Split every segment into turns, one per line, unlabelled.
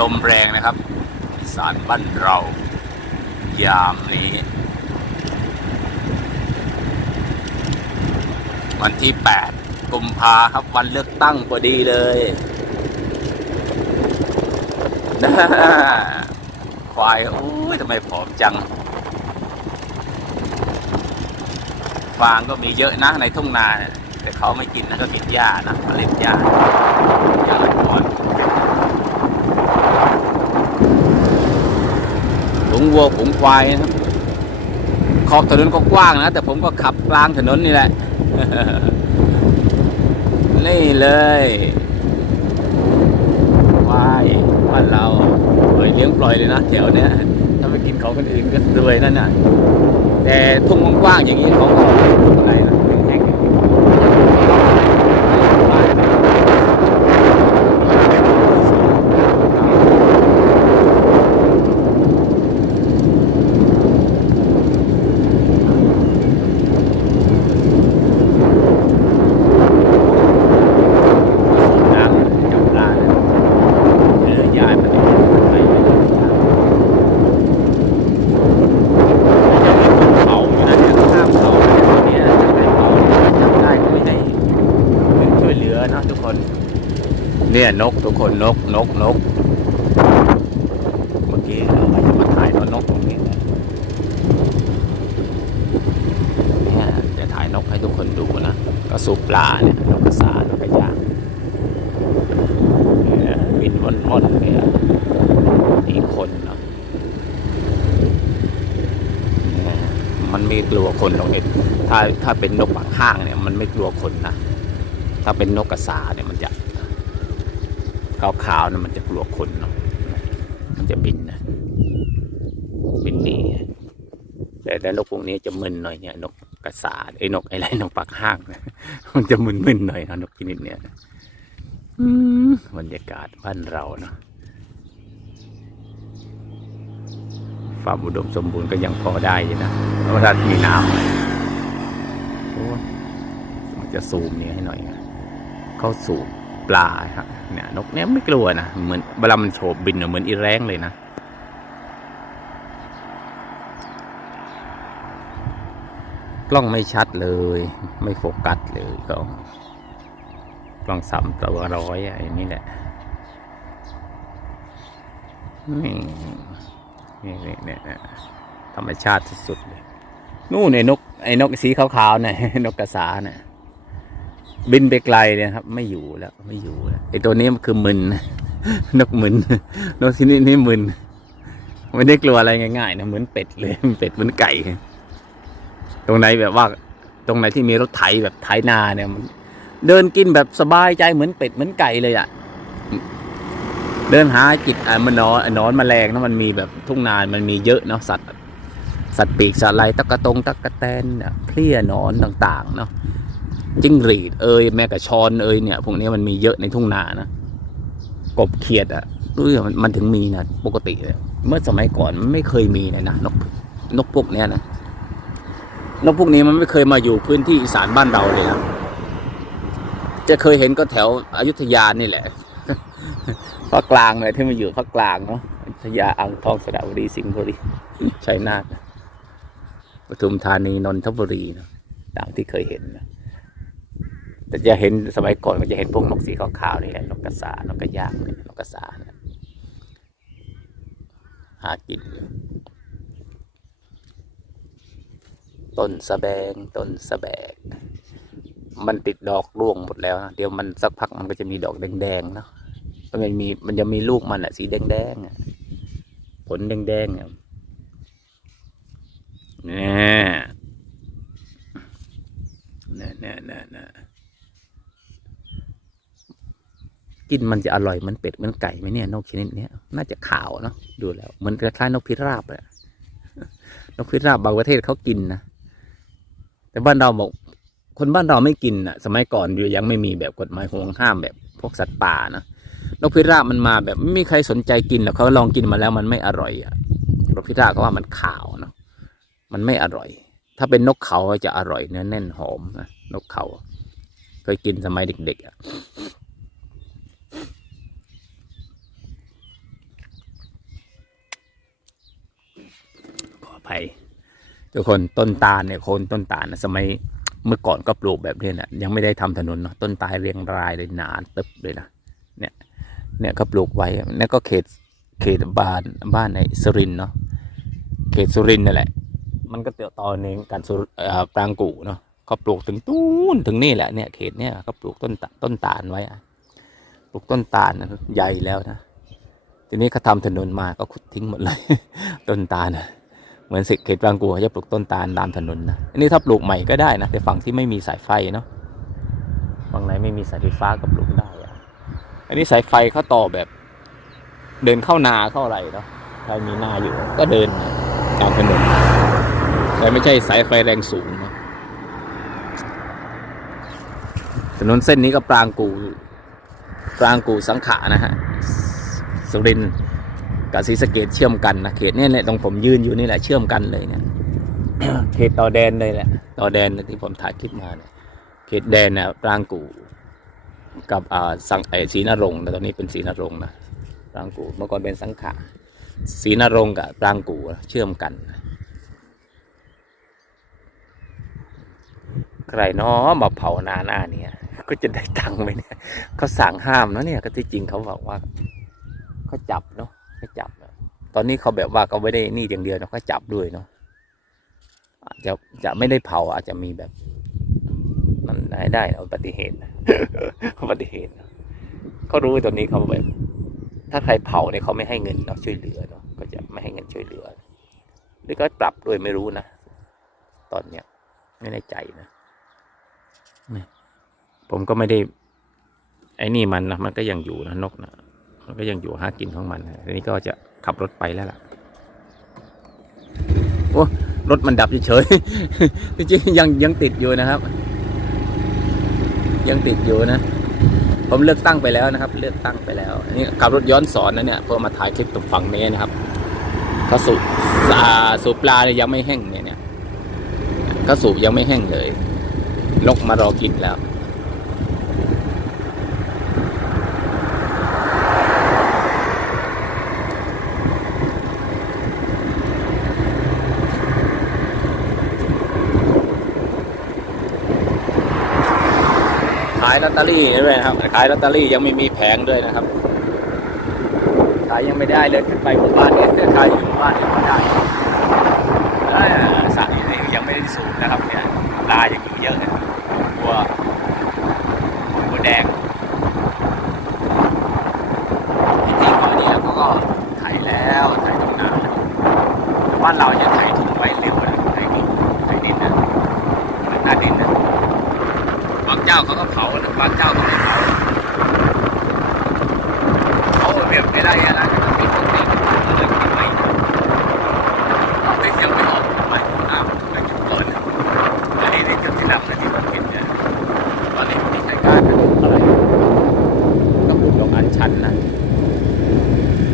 ลมแรงนะครับอีสารบ้านเรา ยามนี้ วันที่ 8 กุมภาครับวันเลือกตั้งพอดีเลยควายโอ้ยทำไมผอมจัง ฟางก็มีเยอะนะในทุ่งนา แต่เขาไม่กินนะก็กินหญ้านะเมล็ดหญ้าหญ้าอ่อนฝูง วัวฝูงควายนะครับ ขอบถนนก็กว้างนะ แต่ผมก็ขับกลางถนนนี่แหละ นี่เลยควายบ้านเราปล่อยเลี้ยงปล่อยเลยนะแถวเนี้ยถ้าไปกินของคนอื่นก็รวยนั่นน่ะ แต่ทุ่งกว้างๆอย่างนี้ของไรนะแห้งๆ น้ำจับปลาเนี่ยเออยายมันเนี่ยมันไปไม่ได้เผาอยู่นะเนี่ยข้ามเผาเนี่ยจะไปเผาจับได้ก็ไม่ให้ช่วยเหลือเนาะทุกคน เนี่ยนกทุกคนนกนกนก เมื่อกี้เราจะมาถ่ายตอนนกตรงนี้นะเนี่ยจะถ่ายนกให้ทุกคนดูนะก็สูบปลาเนี่ยนกกระสานกกระยางเนี่ยบินว่อนๆเนี่ยมีคนเนาะมันไม่กลัวคนหรอกเอ็ดถ้าถ้าเป็นนกปากห้างเนี่ย มันไม่กลัวคนนะถ้าเป็นนกกระสาเนี่ยมันจะ ขาวๆเนี่ยมันจะกลัวคนเนาะมันจะบินนะบินหนีแต่แต่นกพวกนี้จะมึนหน่อยเนี่ยนกกระสาไอ้นกไอ้ไรนกปากห้างเนี่ยมันจะมึนๆหน่อยนะนกชนิดเนี้ยอืมบรรยากาศบ้านเราเนาะความอุดมสมบูรณ์ก็ยังพอได้อยู่นะเพราะถ้ามีน้ำโอ้มันจะซูมนี่ให้หน่อยนะเข้าสู่ ปลาครับเนี่ยนกเนี้ยไม่กลัวนะเหมือนเวลามันโฉบบินอะเหมือนอีแรงเลยนะกล้องไม่ชัดเลย ไม่โฟกัสเลยกล้องกล้องสามตัวร้อยอะไอ้นี่แหละนี่นี่นี่นี่นี่ธรรมชาติสุดๆเลยนู่นไอ้นกไอ้นกสีขาวๆเนี่ยนกกระสาเนี่ย บินไปไกลเนี่ยครับ ไม่อยู่แล้ว ไม่อยู่แล้วไอ้ตัวนี้มันคือมึนนกมึนนกที่นี่นี่มึนไม่ได้กลัวอะไรง่ายๆนะเหมือนเป็ดเลยเป็ดเหมือนไก่ ตรงไหนแบบว่า ตรงไหนที่มีรถไถแบบไถนาเนี่ยมันเดินกินแบบสบายใจเหมือนเป็ดเหมือนไก่เลยอะ่ะ เดินหากิจอะมันนอนนอนแมลงนะมันมีแบบทุ่งนา มันมีเยอะเนาะสัตว์ สัตว์ปีกสัตว์อะไรตะกะตงตะกะแตนเนี่ยเพลี้ยนอนต่าง ๆ เนาะ จิ้งหรีดเอยแมกะชอนเอยเนี่ยพวกนี้มันมีเยอะในทุ่งนานะกบเขียดอะ่ะรู้สึกมันมันถึงมีนะปกติเมื่อสมัยก่อนมันไม่เคยมีเลยนะนกนกพวกเนี้ยนะนกพวกนี้มันไม่เคยมาอยู่พื้นที่อีสานบ้านเราเลยนะจะเคยเห็นก็แถวอยุธยานี่แหละภาคกลางเลยที่มาอยู่ภาคกลางเนาะอยุธยาอ่างทองสระบุรีสิงห์บุรีชัยนาทปทุมธานีนนทบุรีนะตามที่เคยเห็นนะ แต่จะเห็นสมัยก่อนก็จะเห็นพวกนกสีขาวๆนี่แหละนกกระสานกกระยางนกกระสาหากิน ต้นสะแบงต้นสะแบกมันติดดอกร่วงหมดแล้วนะเดี๋ยวมันสักพักมันก็จะมีดอกแดงๆเนาะมันมีมันจะมีลูกมันอะสีแดงๆผลแดงๆอะเนี่ยเนี่ยเนี่ยเนี่ยเนี่ย กินมันจะอร่อยเหมือนเป็ดเหมือนไก่ไหมเนี่ยนกชนิดนี้น่าจะขาวเนาะดูแล้วเหมือนคล้ายนกพิราบอะนกพิราบบางประเทศเขากินนะแต่บ้านเราบอกคนบ้านเราไม่กินอะสมัยก่อนอยู่ยังไม่มีแบบกฎหมายห่วงห้ามแบบพวกสัตว์ป่านะนกพิราบมันมาแบบไม่มีใครสนใจกินหรอกเขาลองกินมาแล้วมันไม่อร่อยอะนกพิราบก็ว่ามันขาวเนาะมันไม่อร่อย ถ้าเป็นนกเขาจะอร่อยเนื้อแน่นหอมนะนกเขาเคยกินสมัยเด็กๆอะ ภัยทุกคนต้นตาลเนี่ยโคนต้นตาลนะสมัยเมื่อก่อนก็ปลูกแบบนี้นะยังไม่ได้ทำถนนเนาะต้นตาลเรียงรายเลยหนาตึบเลยนะเนี่ยเนี่ยก็ปลูกไว้เนี่ยก็เขตเขตบ้านบ้านในสุรินเนาะเขตสุรินนั่นแหละ มันก็เติบโตอเองกันสุเอ่อปรางกูเนาะเขาปลูกถึงตู้นถึงนี่แหละเนี่ยเขตเนี่ยเขาปลูกต้นต้นตาลไว้ปลูกต้นตาลนะใหญ่แล้วนะทีนี้เขาทำถนนมาก็ขุดทิ้งหมดเลย ต้นตาลนะ เหมือนสิเขตปรางกู่เขาจะปลูกต้นตาลตามถนนนะอันนี้ถ้าปลูกใหม่ก็ได้นะแต่ฝั่งที่ไม่มีสายไฟเนาะฝั่งไหนไม่มีสายไฟฟ้าก็ปลูกได้อะอันนี้สายไฟเขาต่อแบบเดินเข้านาเข้าอะไรเนาะใครมีนาอยู่ก็เดินตามถนนแต่ไม่ใช่สายไฟแรงสูงนะถนนเส้นนี้ก็ปรางกูปรางกูสังขะนะฮะสุรินทร์ กับศรีสะเกดเชื่อมกันนะเขตเนี่ยแหละตรงผมยืนอยู่นี่แหละเชื่อมกันเลยเนี่ยเขตต่อแดนเลยแหละต่อแดนที่ผมถ่ายคลิปมาเนี่ยเขตแดนเนี่ยปรางกูกับอ่าสังไอศรีนรงค์นะตอนนี้เป็นศรีนรงค์นะปรางกูเมื่อก่อนเป็นสังขะศรีนรงค์กับปรางกูเชื่อมกันใครเนาะมาเผานาหน้าเนี่ยก็จะได้ตังค์ไหมเนี่ยเขาสั่งห้ามเนอะเนี่ยก็ที่จริงเขาบอกว่าเขาจับเนาะเขาจับอะ ตอนนี้เขาแบบว่าเขาไม่ได้นี่อย่างเดียวเนาะเขาจับด้วยเนาะอาจจะจะไม่ได้เผาอาจจะมีแบบ มันได้ได้นะอุบัติเหตุอุบัติเหตุเขารู้ตอนนี้เขาแบบ ถ้าใครเผาเนี่ยเขาไม่ให้เงินเนาะช่วยเหลือเนาะก็จะไม่ให้เงินช่วยเหลือหรือก็ปรับด้วยไม่รู้นะตอนเนี้ยไม่แน่ใจนะผมก็ไม่ได้ ไอ้นี่มันนะมันก็ยังอยู่นะนกนะมันก็ยังอยู่หากินของมันนะทีนี้ก็จะ ขับรถไปแล้วล่ะโอ้รถมันดับเฉยๆจริงๆยังยังติดอยู่นะครับ ยังติดอยู่นะ ผมเลือกตั้งไปแล้วนะครับ เลือกตั้งไปแล้วอันนี้ขับรถย้อนสอนนะเนี่ยเพื่อมาถ่ายคลิปตรงฝั่งนี้นะครับเขาสูบอ่าสูบปลาเนี่ยยังไม่แห้งเนี่ยเนี่ยเขาสูบยังไม่แห้งเลยนกมารอกินแล้วายลอตเตอรี่ด้วยนะครับ ขายลอตเตอรี่ยังไม่มีแผงด้วยนะครับ ขายยังไม่ได้เลยขึ้นไปหมู่บ้านเนี่ยขายอยู่หมู่บ้านยังไม่ได้เอ้ยสระนี่ยังไม่ได้สูบนะครับเนี่ยปลายังอยู่เยอะเลยบัวบัวแดงที่ก่อนนี้เขาก็ไถแล้วไถตรงนาแล้วบ้านเราจะไถถุงไว้เร็วนะไถดินไถดินนะหน้าดินนะ บาเจ้าเขาก็เผานะบางเจ้าก็ไม่เผาเขาแบบไม่ได้อะไรก็ติดติดติดเลยทำไมเอาได้เสียงไม่ออกทำไมอ้าวไม่จุดเกินครับอันนี้นี่จุดที่รับนะที่ผมเห็นเนี่ยตอนนี้ไม่ใช่การอะไรก็ปลูกดอกอัญชันนะ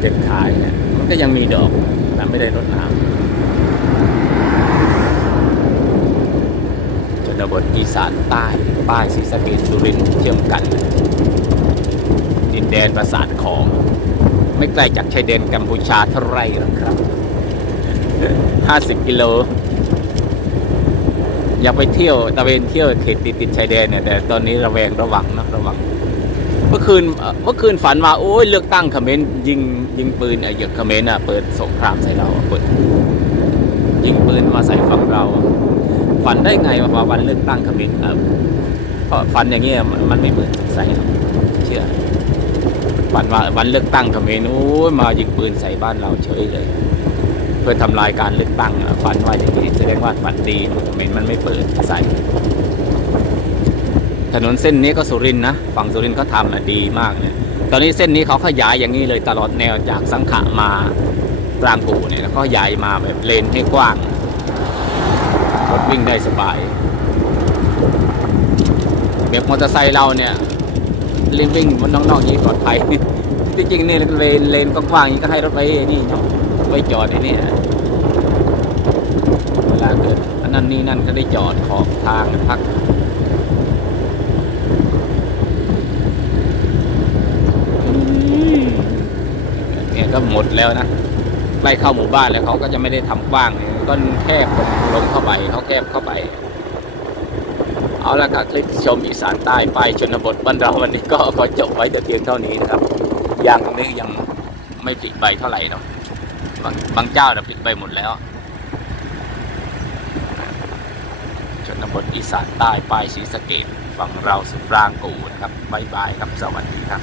เจ็ดขายเนี่ยมันก็ยังมีดอกแต่ไม่ได้รดน้ำ ชน บทอีสานใต้ป้ายศรีสะเกษสุรินทร์เชื่อมกัน ดินแดนประสาทของ ไม่ไกลจากชายแดนกัมพูชาเท่าไรหรอกครับ 50 กิโล อยากไปเที่ยวตะเวนเที่ยวเขตติดติดชายแดนเนี่ยแต่ตอนนี้ระแวงระวังนะระวังเมื่อคืนเมื่อคืนฝันว่าโอ้ยเลือกตั้งเขมรยิงยิงปืนเอะเหยกเขมรอะเปิดสงครามใส่เราเปิดยิงปืนมาใส่ฝั่งเรา ฝันได้ไงว่าวันเลือกตั้งเขมรเอ่อเพราะฝันอย่างเงี้ยมันไม่เหมือนใส่หรอกเชื่อฝันว่าวันเลือกตั้งเขมรโอ้มายิงปืนใส่บ้านเราเฉยเลย เพื่อทำลายการเลือกตั้งฝันว่าอย่างนี้แสดงว่าฝันดีเขมรมันไม่เปิดใส่ถนนเส้นนี้ก็สุรินนะฝั่งสุรินเขาทำอะดีมากเลยตอนนี้เส้นนี้เขาขยายอย่างนี้เลยตลอดแนวจากสังขะมาปรางกูเนี่ยแล้วเขาขยายมาแบบเลนให้กว้าง วิ่งได้สบายแบบมอเตอร์ไซค์เราเนี่ยเลนวิ่งบนนอกๆอย่างนี้ปลอดภัยที่จริงนี่เลนเลนกว้างๆอย่างนี้ก็ให้รถไปนี่เนาะไว้จอดในนี่เวลาเกิดอันนั้นนี่นั่นก็ได้จอดขอบทางพักเนี่ยก็หมดแล้วนะใกล้เข้าหมู่บ้านแล้วเขาก็จะไม่ได้ทำกว้างเลย ก็แคบลงเข้าไปเขาแคบเข้าไป เอาละครับคลิปชมอีสานใต้ไปชนบทบ้านเราวันนี้ก็ขอจบไว้แต่เพียงเท่านี้นะครับยังนึกยังไม่ปลิใบเท่าไหร่เนาะบางบางเจ้าน่ะปลิใบหมดแล้วชนบทอีสานใต้ปลายศรีสะเกดฝั่งเราสุปรางกูนะครับบายบายครับสวัสดีครับ